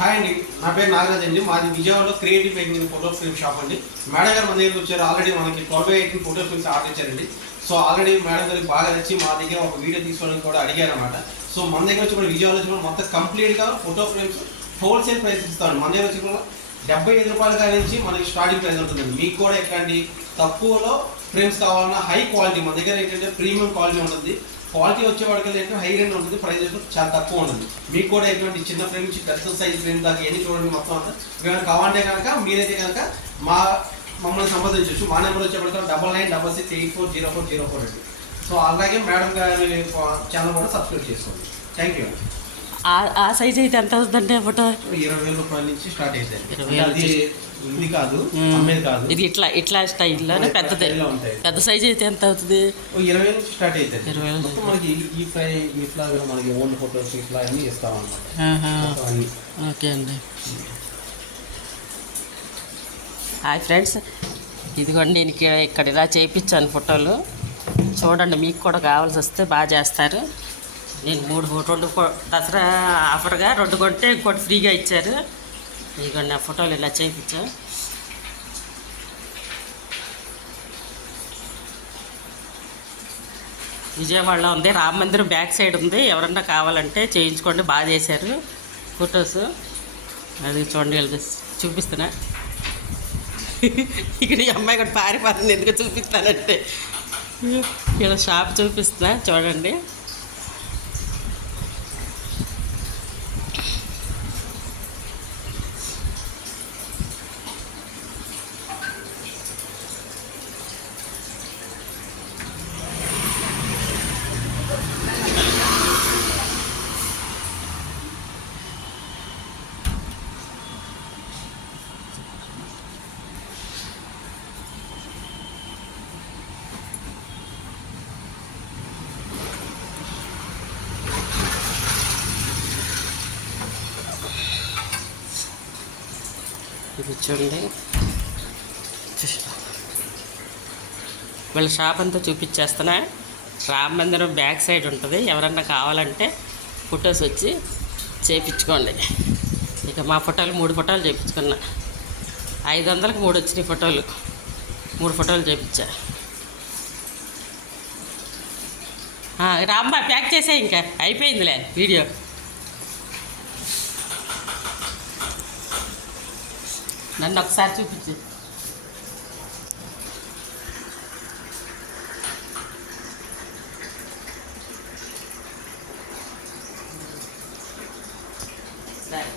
Hi అండి. నా పేరు నాగరాజ్ అండి. మాది విజయవాడలో creative making photo film shop అండి. మేడం గారు మన దగ్గరికి వచ్చారు. ఆల్రెడీ మనకి twelve eighteen photo films order ఇచ్చారండి. సో ఆల్రెడీ మేడం గారికి బాగా నచ్చి మా దగ్గర ఒక వీడియో తీసుకోవడానికి కూడా అడిగారు అనమాట సో మన దగ్గర వచ్చి కూడా విజయవాడలో వచ్చి మొత్తం కంప్లీట్గా ఫోటో ఫ్రేమ్స్ హోల్సేల్ ప్రైస్ ఇస్తామండి. మన దగ్గర వచ్చి కూడా డెబ్బై ఐదు రూపాయల నుంచి మనకి స్టార్టింగ్ ప్రైస్ ఉంటుందండి. మీకు కూడా ఎట్లాంటి తక్కువలో ఫ్రేమ్స్ కావాలన్నా హై క్వాలిటీ మన దగ్గర ఏంటంటే ప్రీమియం క్వాలిటీ ఉంటుంది. క్వాలిటీ వచ్చేవాడికి ఏంటంటే హై రేంజ్ ఉంటుంది ప్రైస్ చాలా తక్కువ ఉంటుంది. మీకు కూడా ఎటువంటి చిన్న ఫ్రేమ్ నుంచి పెద్ద సైజ్ ఫ్రేమ్ దాకా ఎన్ని చూడండి మొత్తం అంతా. ఏమైనా కావాలంటే కనుక మీరైతే కనుక మా మమ్మల్ని సంప్రదించవచ్చు. మా నెంబర్ వచ్చేప్పటికి double nine double six eight four zero four zero four అండి. సో అలాగే మేడం గారి ఛానల్ కూడా సబ్స్క్రైబ్ చేసుకోండి. థ్యాంక్ యూ ఆ- ఆ సైజ్ అయితే ఎంత అవుతుందంటే ఫోటో? ఇరవై వేల రూపాయల నుంచి స్టార్ట్ అవుతాయి ఇరవై వేల అది ఇది కాదు అమ్మేది కాదు. ఇది ఇట్లా ఇట్లా స్టైల్లోనే పెద్దది. పెద్ద సైజ్ అయితే ఎంత అవుతుంది? ఓ ఇరవై వేల నుంచి స్టార్ట్ అవుతుంది ఇరవై వేల మొత్తం మనకి ఈ- ఈ ఫ్రై ఇట్లా మనకి ఓల్డ్ ఫోటోస్ ఇట్లా అన్ని ఇస్తాం అన్నమాట. ఆహా. సో అన్ని. ఓకే అండి. Hi friends. ఇదిగోండి నేను ఇక్కడ- ఇక్కడ ఇలా చేయించాను ఫోటోలు. చూడండి మీకు కూడా కావాల్సి వస్తే బాగా చేస్తారు. నేను మూడు రెండు దసరా ఆఫర్గా రెండు కొంటే ఇంకోటి ఫ్రీగా ఇచ్చారు. ఇదిగోండి నా ఫోటోలు ఇలా చేయించా. విజయవాడలో ఉంది. రామ మందిరం బ్యాక్ సైడ్ ఉంది. ఎవరన్నా కావాలంటే చేయించుకోండి. బాగా చేశారు. ఫొటోస్. అది చూడండి చూపిస్తున్నా. ఇక్కడ ఈ అమ్మాయి కూడా పారిపోతుంది. ఎందుకు చూపిస్తానంటే. ఇక్కడ షాప్ చూపిస్తున్నా. చూడండి. ఇది చూడండి వీళ్ళ షాప్ అంతా చూపించేస్తున్నా. రామ మందిరం బ్యాక్ సైడ్ ఉంటుంది. ఎవరన్నా కావాలంటే ఫొటోస్ వచ్చి చేపించుకోండి. ఇక మా ఫోటోలు మూడు ఫోటోలు చేయించుకున్నా ఐదు వందలకు మూడు వచ్చినాయి ఫోటోలు. మూడు ఫోటోలు చేయించా రామ్మ ప్యాక్ చేసే ఇంకా. అయిపోయిందిలే వీడియో. నన్ను ఒకసారి చూపించు సరే